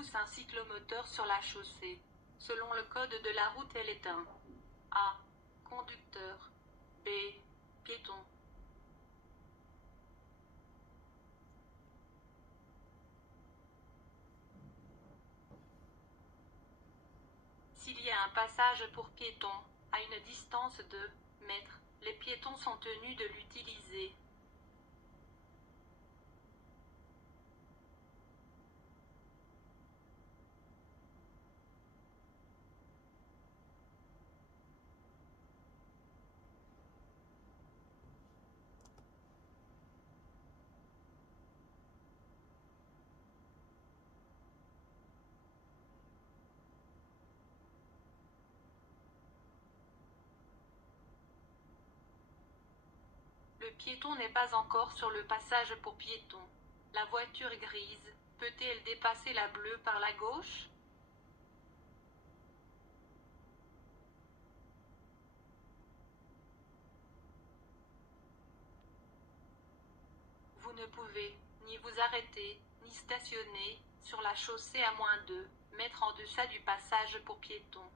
pousse un cyclomoteur sur la chaussée. Selon le code de la route, elle est un A. Conducteur. B. Piéton. S'il y a un passage pour piétons, à une distance de mètres, les piétons sont tenus de l'utiliser. Le piéton n'est pas encore sur le passage pour piétons. La voiture grise peut-elle dépasser la bleue par la gauche? Vous ne pouvez ni vous arrêter, ni stationner sur la chaussée à moins de mètres en deçà du passage pour piétons.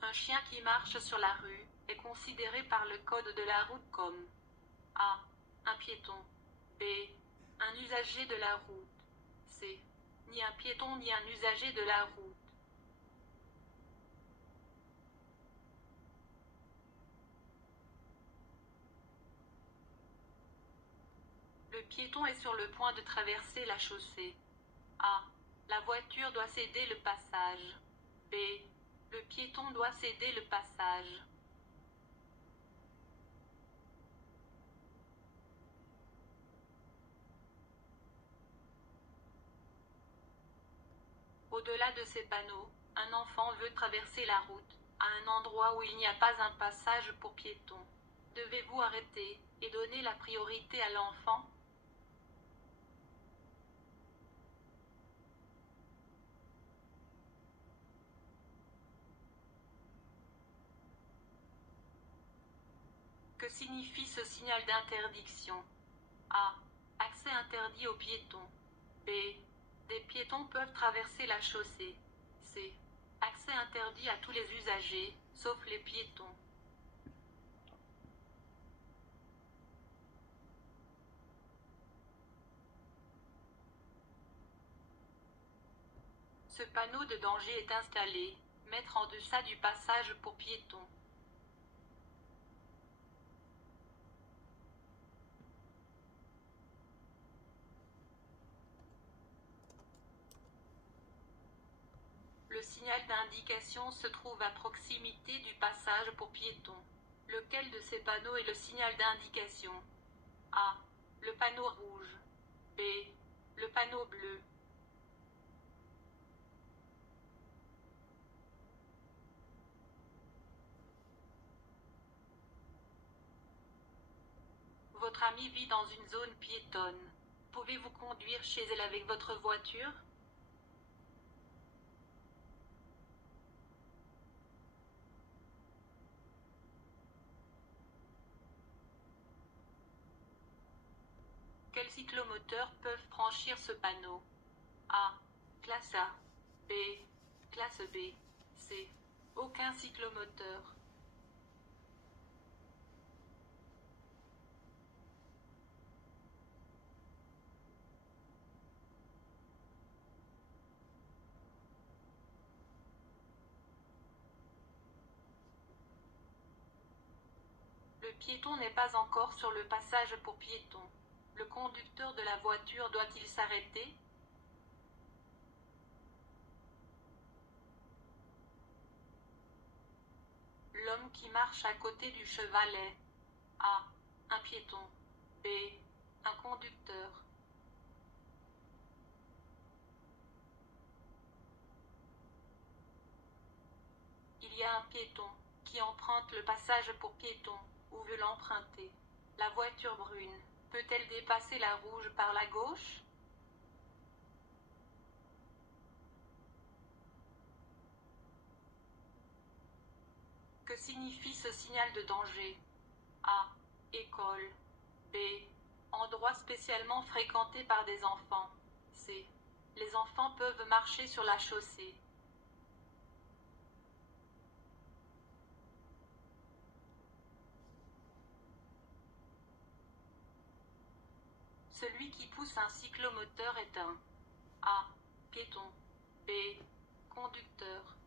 Un chien qui marche sur la rue est considéré par le code de la route comme A. Un piéton. B. Un usager de la route. C. Ni un piéton ni un usager de la route. Le piéton est sur le point de traverser la chaussée. A. La voiture doit céder le passage. B. Le piéton doit céder le passage. Au-delà de ces panneaux, un enfant veut traverser la route, à un endroit où il n'y a pas un passage pour piétons. Devez-vous arrêter et donner la priorité à l'enfant? Que signifie ce signal d'interdiction? A. Accès interdit aux piétons. B. Des piétons peuvent traverser la chaussée. C. Accès interdit à tous les usagers, sauf les piétons. Ce panneau de danger est installé, mètres en deçà du passage pour piétons. Le signal d'indication se trouve à proximité du passage pour piétons. Lequel de ces panneaux est le signal d'indication? A. Le panneau rouge. B. Le panneau bleu. Votre amie vit dans une zone piétonne. Pouvez-vous conduire chez elle avec votre voiture? Quels cyclomoteurs peuvent franchir ce panneau? A. Classe A. B. Classe B. C. Aucun cyclomoteur. Le piéton n'est pas encore sur le passage pour piétons. Le conducteur de la voiture doit-il s'arrêter? L'homme qui marche à côté du cheval est A. Un piéton. B. Un conducteur. Il y a un piéton qui emprunte le passage pour piétons ou veut l'emprunter. La voiture brune peut-elle dépasser la rouge par la gauche? Que signifie ce signal de danger? A. École. B. Endroit spécialement fréquenté par des enfants. C. Les enfants peuvent marcher sur la chaussée. Celui qui pousse un cyclomoteur est un A. Piéton. B. Conducteur.